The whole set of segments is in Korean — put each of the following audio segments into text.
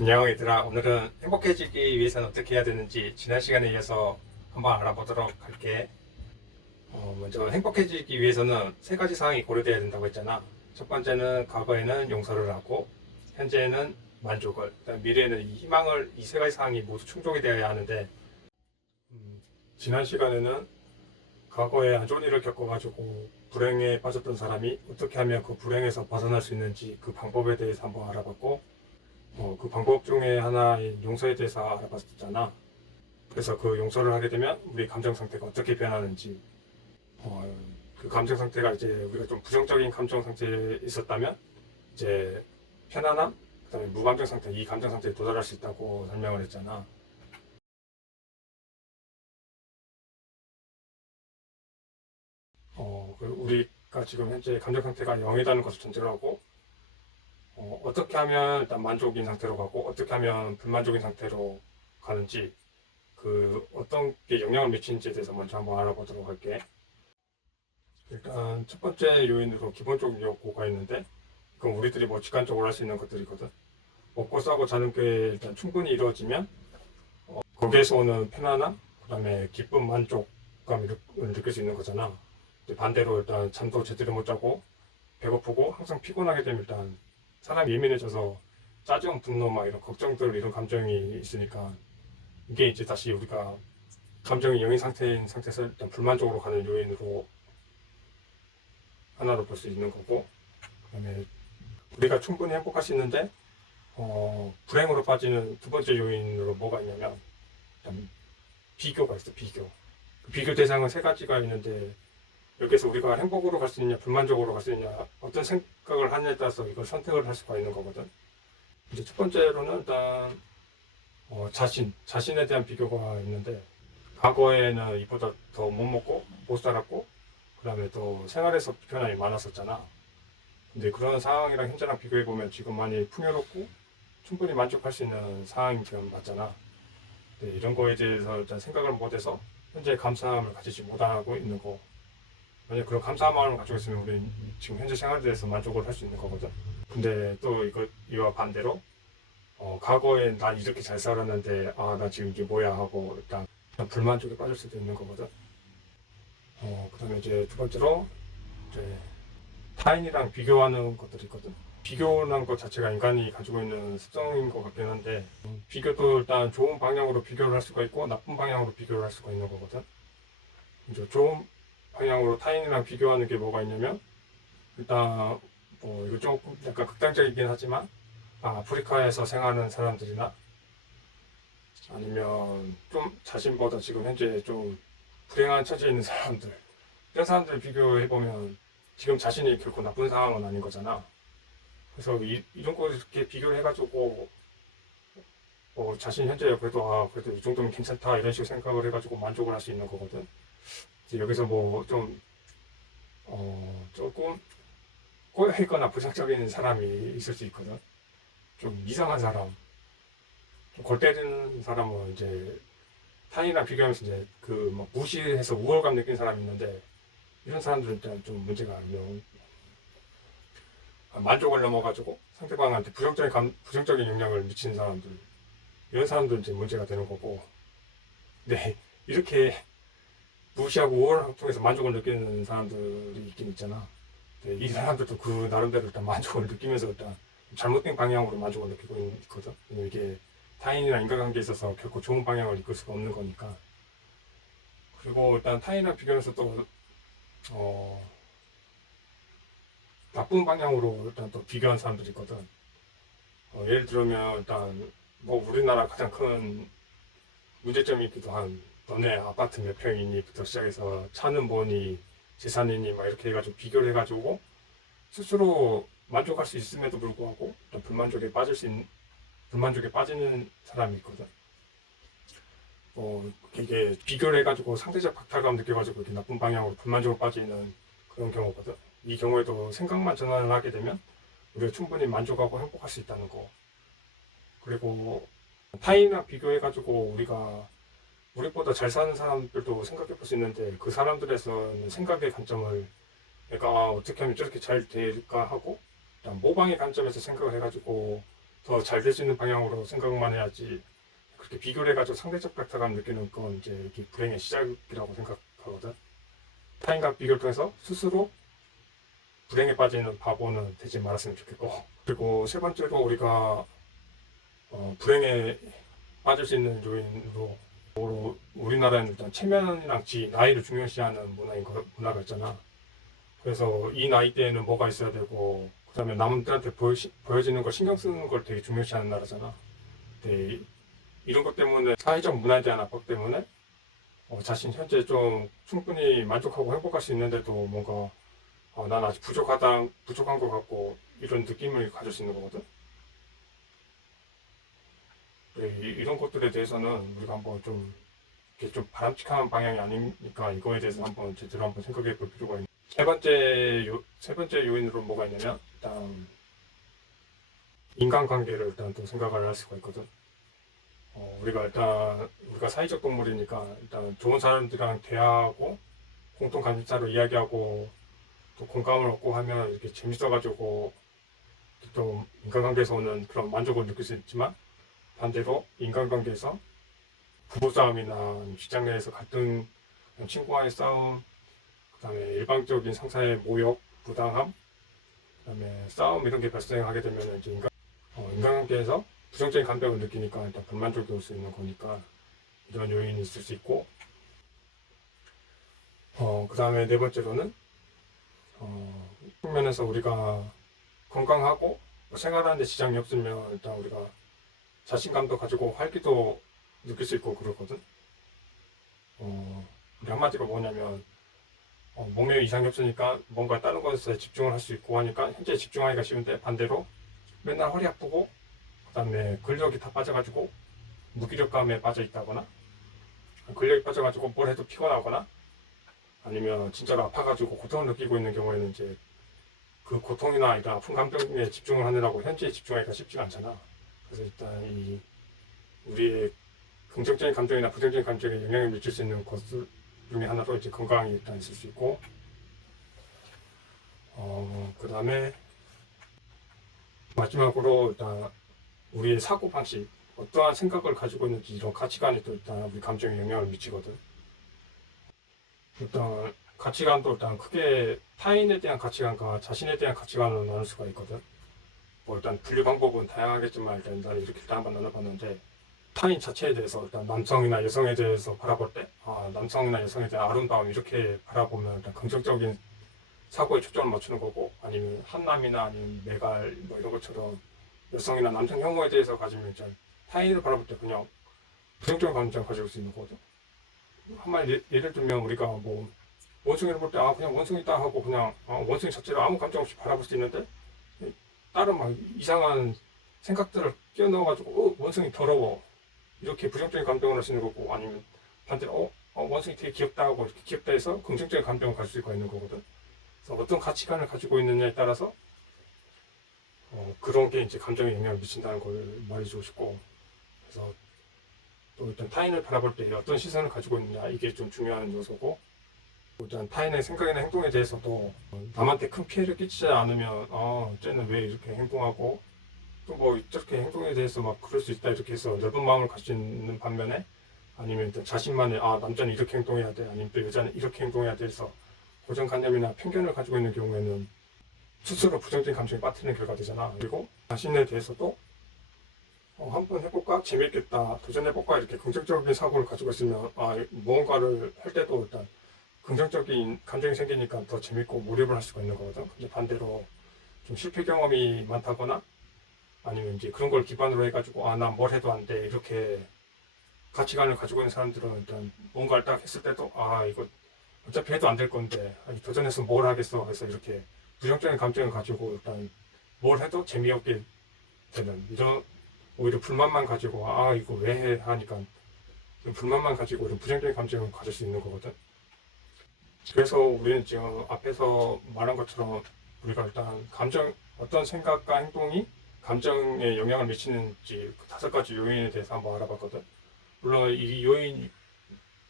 안녕 얘들아, 오늘은 행복해지기 위해서는 어떻게 해야 되는지 지난 시간에 이어서 한번 알아보도록 할게. 먼저 행복해지기 위해서는 세 가지 사항이 고려돼야 된다고 했잖아. 첫 번째는 과거에는 용서를 하고, 현재는 만족을, 그다음 미래에는 이 희망을, 이 세 가지 사항이 모두 충족이 되어야 하는데, 지난 시간에는 과거에 안 좋은 일을 겪어가지고 불행에 빠졌던 사람이 어떻게 하면 그 불행에서 벗어날 수 있는지 그 방법에 대해서 한번 알아봤고, 그 방법 중에 하나인 용서에 대해서 알아봤었잖아. 그래서 그 용서를 하게 되면 우리 감정 상태가 어떻게 변하는지, 어, 그 감정 상태가 이제 우리가 좀 부정적인 감정 상태에 있었다면 이제 편안함, 그다음에 무감정 상태, 이 감정 상태에 도달할 수 있다고 설명을 했잖아. 우리가 지금 현재 감정 상태가 0이라는 것을 전제로 하고, 어떻게 하면 일단 만족인 상태로 가고 어떻게 하면 불만족인 상태로 가는지, 그 어떤 게 영향을 미치는지에 대해서 먼저 한번 알아보도록 할게. 일단 첫 번째 요인으로 기본적인 욕구가 있는데, 그건 우리들이 뭐 직관적으로 할 수 있는 것들이거든. 먹고 싸고 자는 게 일단 충분히 이루어지면 거기에서 오는 편안함, 그다음에 기쁨, 만족감을 느낄 수 있는 거잖아. 이제 반대로 일단 잠도 제대로 못 자고 배고프고 항상 피곤하게 되면 일단 사람이 예민해져서 짜증, 분노, 막 이런 걱정들, 이런 감정이 있으니까 이게 이제 다시 우리가 감정이 영인 상태인 상태에서 일단 불만족으로 가는 요인으로 하나로 볼 수 있는 거고, 그다음에 우리가 충분히 행복할 수 있는데 불행으로 빠지는 두 번째 요인으로 뭐가 있냐면 일단 비교가 있어. 그 비교 대상은 세 가지가 있는데, 여기서 우리가 행복으로 갈 수 있냐 불만족으로 갈 수 있냐 어떤 생각을 하냐에 따라서 이걸 선택을 할 수가 있는 거거든. 이제 첫 번째로는 일단 자신에 대한 비교가 있는데, 과거에는 이보다 더 못 먹고 못 살았고 그 다음에 또 생활에서 불편함이 많았었잖아. 근데 그런 상황이랑 현재랑 비교해보면 지금 많이 풍요롭고 충분히 만족할 수 있는 상황이면 맞잖아. 근데 이런 거에 대해서 일단 생각을 못해서 현재 감사함을 가지지 못하고 있는 거. 만약 그런 감사한 마음을 가지고 있으면 우리는 지금 현재 생활에 대해서 만족을 할 수 있는 거거든. 근데 또 이와 반대로 과거에 난 이렇게 잘 살았는데 나 지금 이게 뭐야 하고 일단 불만족에 빠질 수도 있는 거거든. 그다음에 이제 두 번째로 이제 타인이랑 비교하는 것들이 있거든. 비교라는 것 자체가 인간이 가지고 있는 습성인 것 같긴 한데, 비교도 일단 좋은 방향으로 비교를 할 수가 있고 나쁜 방향으로 비교를 할 수가 있는 거거든. 이제 좋은 방향으로 타인이랑 비교하는 게 뭐가 있냐면, 일단 뭐 이거 조금 약간 극단적이긴 하지만 아프리카에서 생활하는 사람들이나 아니면 좀 자신보다 지금 현재 좀 불행한 처지에 있는 사람들, 이런 사람들 비교해보면 지금 자신이 결코 나쁜 상황은 아닌 거잖아. 그래서 이런 거 이렇게 비교를 해가지고 자신 현재 그래도 이 정도면 괜찮다 이런 식으로 생각을 해가지고 만족을 할 수 있는 거거든. 이제 여기서 뭐 좀 조금 꼬여있거나 부정적인 사람이 있을 수 있거든. 좀 이상한 사람, 좀 골 때리는 사람은 이제 타인이랑 비교하면서 이제 그 무시해서 우월감 느끼는 사람이 있는데, 이런 사람들은 일단 좀 문제가 있는, 만족을 넘어가지고 상대방한테 부정적인 영향을 미치는 사람들, 이런 사람들은 이제 문제가 되는 거고. 근데 이렇게 무시하고 우월함 통해서 만족을 느끼는 사람들이 있긴 있잖아. 근데 이 사람들도 그 나름대로 일단 만족을 느끼면서 일단 잘못된 방향으로 만족을 느끼고 있거든. 이게 타인이랑 인간관계에 있어서 결코 좋은 방향을 이끌 수가 없는 거니까. 그리고 일단 타인이랑 비교해서 또 나쁜 방향으로 일단 또 비교한 사람들이 있거든. 예를 들면 일단 뭐 우리나라 가장 큰 문제점이기도 한, 너네 아파트 몇 평이니부터 시작해서 차는 뭐니 재산이니 막 이렇게 해가지고 비교를 해가지고 스스로 만족할 수 있음에도 불구하고 또 불만족에 빠지는 사람이 있거든. 이게 비교를 해가지고 상대적 박탈감 느껴가지고 이렇게 나쁜 방향으로 불만족으로 빠지는 그런 경우거든. 이 경우에도 생각만 전환을 하게 되면 우리가 충분히 만족하고 행복할 수 있다는 거. 그리고 타인이랑 비교해가지고 우리가 우리보다 잘 사는 사람들도 생각해 볼 수 있는데, 그 사람들에서는 생각의 관점을 내가 어떻게 하면 저렇게 잘 될까 하고 일단 모방의 관점에서 생각을 해가지고 더 잘 될 수 있는 방향으로 생각만 해야지 그렇게 비교를 해가지고 상대적 박탈감 느끼는 건 이제 이게 불행의 시작이라고 생각하거든. 타인과 비교를 통해서 스스로 불행에 빠지는 바보는 되지 말았으면 좋겠고, 그리고 세 번째로 우리가 불행에 빠질 수 있는 요인으로 우리나라는 일단 체면이랑 나이를 중요시하는 문화가 있잖아. 그래서 이 나이대에는 뭐가 있어야 되고, 그 다음에 남들한테 보여지는 걸 신경 쓰는 걸 되게 중요시하는 나라잖아. 근데 이런 것 때문에 사회적 문화에 대한 압박 때문에 자신 현재 좀 충분히 만족하고 행복할 수 있는데도 뭔가 난 아직 부족한 것 같고 이런 느낌을 가질 수 있는 거거든. 네, 이런 것들에 대해서는 우리가 한번 좀 이렇게 좀 바람직한 방향이 아니니까 이거에 대해서 한번 제대로 한번 생각해 볼 필요가 있는. 세 번째 요인으로 뭐가 있냐면 일단 인간관계를 일단 또 생각을 할 수가 있거든. 우리가 사회적 동물이니까 일단 좋은 사람들이랑 대화하고 공통 관심사로 이야기하고 또 공감을 얻고 하면 이렇게 재밌어가지고 좀 인간관계에서 오는 그런 만족을 느낄 수 있지만, 반대로 인간관계에서 부부싸움이나 직장 내에서 갈등, 친구와의 싸움, 그다음에 일방적인 상사의 모욕, 부당함, 그다음에 싸움 이런 게 발생하게 되면 이제 인간관계에서 부정적인 감정을 느끼니까 일단 불만족이 올 수 있는 거니까 이런 요인이 있을 수 있고, 그다음에 네 번째로는 측면에서 우리가 건강하고 생활하는데 지장이 없으면 일단 우리가 자신감도 가지고 활기도 느낄 수 있고 그렇거든. 우리 한마디로 뭐냐면 몸에 이상이 없으니까 뭔가 다른 것에 집중을 할 수 있고 하니까 현재 집중하기가 쉬운데, 반대로 맨날 허리 아프고 그다음에 근력이 다 빠져가지고 무기력감에 빠져 있다거나 근력이 빠져가지고 뭘 해도 피곤하거나 아니면 진짜로 아파가지고 고통을 느끼고 있는 경우에는 이제 그 고통이나 이런 아픈 감정에 집중을 하느라고 현재에 집중하기가 쉽지가 않잖아. 그래서 일단 우리의 긍정적인 감정이나 부정적인 감정에 영향을 미칠 수 있는 것들 중에 하나로 이제 건강이 일단 있을 수 있고, 그 다음에 마지막으로 일단 우리의 사고 방식, 어떠한 생각을 가지고 있는지 이런 가치관이 또 일단 우리 감정에 영향을 미치거든. 일단 가치관도 일단 크게 타인에 대한 가치관과 자신에 대한 가치관으로 나눌 수가 있거든. 뭐 일단 분류 방법은 다양하겠지만 일단 나는 이렇게 일단 한번 나눠봤는데, 타인 자체에 대해서 일단 남성이나 여성에 대해서 바라볼 때 남성이나 여성에 대한 아름다움 이렇게 바라보면 일단 긍정적인 사고에 초점을 맞추는 거고, 아니면 한남이나 아니면 메갈 뭐 이런 것처럼 여성이나 남성 혐오에 대해서 가지면 일단 타인을 바라볼 때 그냥 부정적인 감정을 가지고 수 있는 거거든. 한마디 예를 들면 우리가 뭐 원숭이를 볼 때 그냥 원숭이다 하고 그냥 원숭이 자체를 아무 감정 없이 바라볼 수 있는데, 다른 막 이상한 생각들을 끼워 넣어가지고 원숭이 더러워 이렇게 부정적인 감정을 할 수 있는 거고, 아니면 반대로 원숭이 되게 귀엽다 하고 이렇게 귀엽다 해서 긍정적인 감정을 가질 수가 있는 거거든. 그래서 어떤 가치관을 가지고 있느냐에 따라서 그런 게 이제 감정에 영향을 미친다는 걸 말해주고 싶고, 그래서 또 일단 타인을 바라볼 때 어떤 시선을 가지고 있느냐 이게 좀 중요한 요소고, 일단 타인의 생각이나 행동에 대해서도 남한테 큰 피해를 끼치지 않으면 쟤는 왜 이렇게 행동하고 또 뭐 저렇게 행동에 대해서 막 그럴 수 있다 이렇게 해서 넓은 마음을 가질 수 있는 반면에, 아니면 일단 자신만의 남자는 이렇게 행동해야 돼, 아니면 또 여자는 이렇게 행동해야 돼 해서 고정관념이나 편견을 가지고 있는 경우에는 스스로 부정적인 감정에 빠뜨리는 결과가 되잖아. 그리고 자신에 대해서도 한번 해볼까? 재밌겠다. 도전해볼까? 이렇게 긍정적인 사고를 가지고 있으면 무언가를 할 때도 일단 긍정적인 감정이 생기니까 더 재밌고 몰입을 할 수가 있는 거거든. 근데 반대로 좀 실패 경험이 많다거나 아니면 이제 그런 걸 기반으로 해가지고 난 뭘 해도 안 돼 이렇게 가치관을 가지고 있는 사람들은 일단 뭔가를 딱 했을 때도 이거 어차피 해도 안 될 건데 도전해서 뭘 하겠어 해서 이렇게 부정적인 감정을 가지고 일단 뭘 해도 재미없게 되는, 이런 오히려 불만만 가지고 이거 왜 해 하니까 불만만 가지고 이런 부정적인 감정을 가질 수 있는 거거든. 그래서 우리는 지금 앞에서 말한 것처럼 우리가 일단 어떤 생각과 행동이 감정에 영향을 미치는지 그 5가지 요인에 대해서 한번 알아봤거든. 물론 이 요인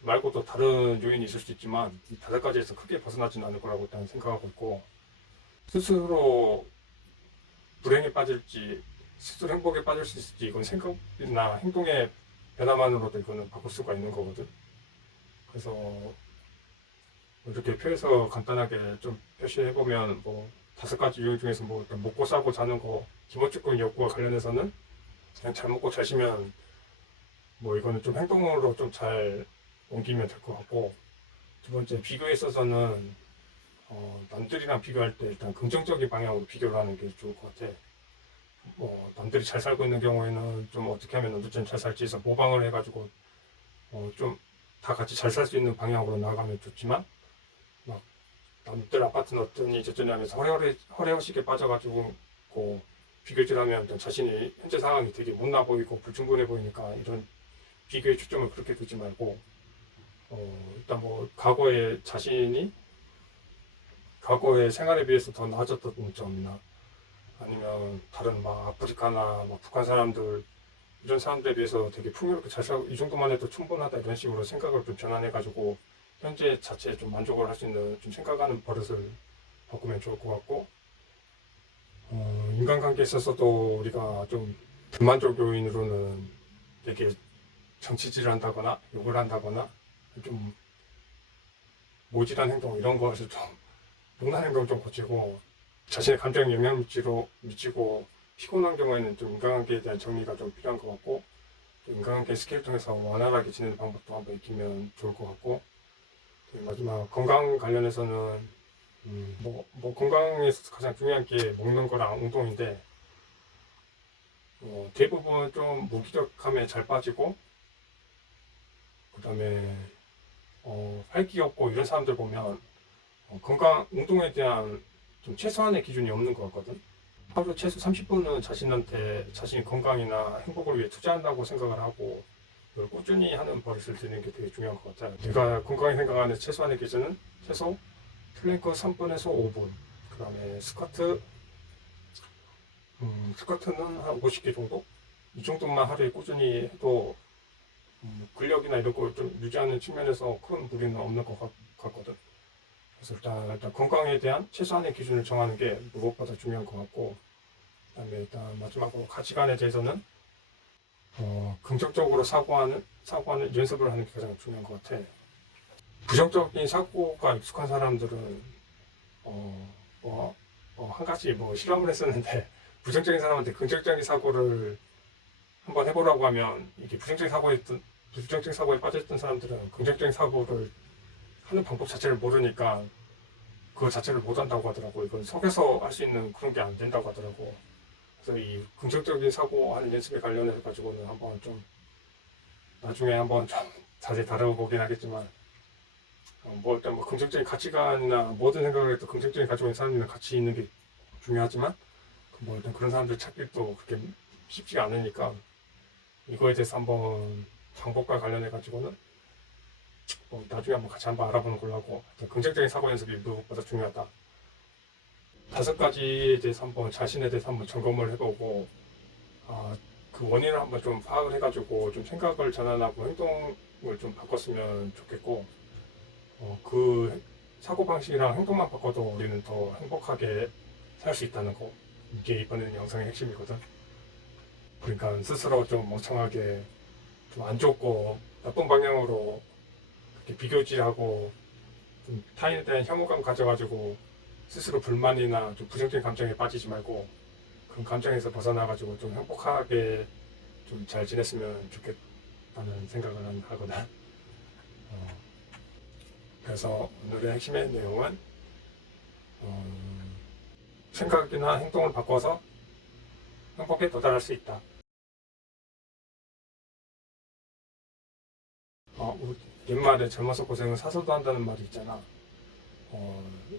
말고도 다른 요인이 있을 수 있지만 이 5가지에서 크게 벗어나지는 않을 거라고 일단 생각하고 있고, 스스로 불행에 빠질지 스스로 행복에 빠질 수 있을지, 이건 생각이나 행동의 변화만으로도 이거는 바꿀 수가 있는 거거든. 그래서 이렇게 표에서 간단하게 좀 표시해보면, 뭐 5가지 유형 중에서 뭐 일단 먹고 싸고 자는 거, 기본적인 욕구와 관련해서는 그냥 잘 먹고 잘 쉬면 뭐 이거는 좀 행동으로 좀 잘 옮기면 될 것 같고, 두 번째 비교에 있어서는 남들이랑 비교할 때 일단 긍정적인 방향으로 비교를 하는 게 좋을 것 같아. 뭐 남들이 잘 살고 있는 경우에는 좀 어떻게 하면 너도 좀 잘 살지 해서 모방을 해가지고 좀 다 같이 잘 살 수 있는 방향으로 나가면 좋지만, 막 남들 아파트는 어떠니 저쩌니 하면서 허례허식에 빠져가지고 비교질하면 일단 자신이 현재 상황이 되게 못나 보이고 불충분해 보이니까 이런 비교의 초점을 그렇게 두지 말고, 일단 뭐 과거의 생활에 비해서 더 나아졌던 점이나 아니면 다른 막 아프리카나 막 북한 사람들 이런 사람들에 비해서 되게 풍요롭게 잘 살고 이 정도만 해도 충분하다 이런 식으로 생각을 좀 전환해가지고 현재 자체에 좀 만족을 할 수 있는 좀 생각하는 버릇을 바꾸면 좋을 것 같고, 인간관계에 있어서도 우리가 좀 불만족 요인으로는 되게 정치질을 한다거나 욕을 한다거나 좀 모질한 행동 이런 것을 좀 농난 행동 좀 고치고, 자신의 감정에 영향을 미치고 피곤한 경우에는 좀 인간관계에 대한 정리가 좀 필요한 것 같고, 또 인간관계 스킬을 통해서 원활하게 지내는 방법도 한번 익히면 좋을 것 같고, 마지막 건강 관련해서는 뭐 건강에서 가장 중요한 게 먹는 거랑 운동인데, 대부분 좀 무기력함에 잘 빠지고 그다음에 활기 없고 이런 사람들 보면 건강 운동에 대한 좀 최소한의 기준이 없는 것 같거든. 하루 최소 30분은 자신의 건강이나 행복을 위해 투자한다고 생각을 하고 그걸 꾸준히 하는 버릇을 들이는 게 되게 중요한 것 같아요. 내가 건강에 생각하는 최소한의 기준은 최소 플랭크 3분에서 5분, 그 다음에 스쿼트는 한 50개 정도? 이 정도만 하루에 꾸준히 해도 근력이나 이런 걸 좀 유지하는 측면에서 큰 무리는 없는 것 같거든. 그래서 일단 건강에 대한 최소한의 기준을 정하는 게 무엇보다 중요한 것 같고, 그다음에 일단 마지막으로 가치관에 대해서는 긍정적으로 사고하는 연습을 하는 게 가장 중요한 것 같아. 부정적인 사고가 익숙한 사람들은 한 가지 뭐 실험을 했었는데 부정적인 사람한테 긍정적인 사고를 한번 해보라고 하면 이게 부정적인 사고에 빠져있던 사람들은 긍정적인 사고를 하는 방법 자체를 모르니까 그거 자체를 못 한다고 하더라고. 이건 속에서 할 수 있는 그런 게 안 된다고 하더라고. 그래서 이 긍정적인 사고 하는 연습에 관련해 가지고는 한번 좀 나중에 한번 좀 자세히 다뤄보긴 하겠지만, 일단 뭐 긍정적인 가치관이나 모든 생각을 해도 긍정적인 가치관인 사람이랑 같이 있는 게 중요하지만, 뭐 일단 그런 사람들 찾기도 그렇게 쉽지가 않으니까 이거에 대해서 한번 방법과 관련해 가지고는 나중에 한번 같이 한번 알아보는 걸로 하고, 긍정적인 사고 연습이 무엇보다 중요하다. 5가지에 대해서 한번 자신에 대해서 한번 점검을 해보고, 그 원인을 한번 좀 파악을 해가지고 좀 생각을 전환하고 행동을 좀 바꿨으면 좋겠고, 그 사고방식이랑 행동만 바꿔도 우리는 더 행복하게 살 수 있다는 거. 이게 이번에 영상의 핵심이거든. 그러니까 스스로 좀 멍청하게 좀 안 좋고 나쁜 방향으로 그렇게 비교질하고 좀 타인에 대한 혐오감 가져가지고 스스로 불만이나 좀 부정적인 감정에 빠지지 말고 그런 감정에서 벗어나가지고 좀 행복하게 좀 잘 지냈으면 좋겠다는 생각을 하거든. 그래서 오늘의 핵심의 내용은 생각이나 행동을 바꿔서 행복에 도달할 수 있다. 옛말에 젊어서 고생은 사서도 한다는 말이 있잖아.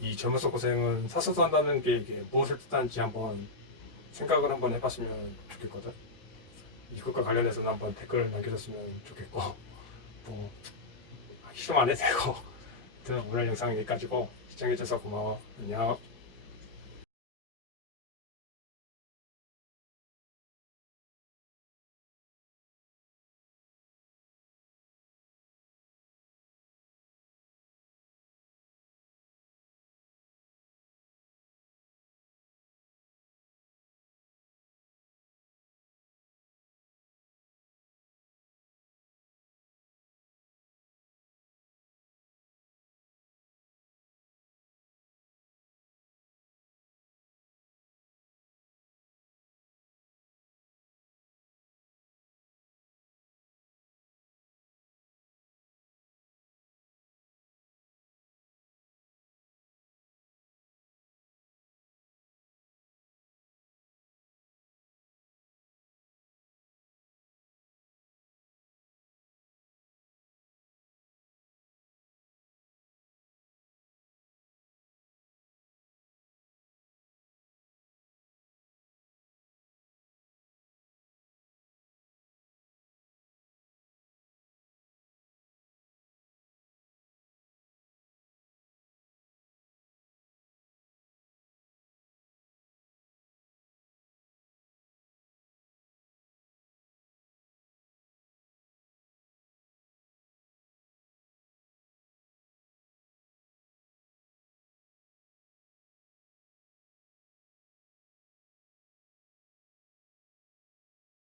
이 젊어서 고생은 사서도 한다는 게 이게 무엇을 뜻하는지 한번 생각을 한번 해봤으면 좋겠거든. 이것과 관련해서는 한번 댓글을 남겨줬으면 좋겠고, 뭐 실험 안 해도 되고. 오늘 영상은 여기까지고 시청해줘서 고마워. 안녕.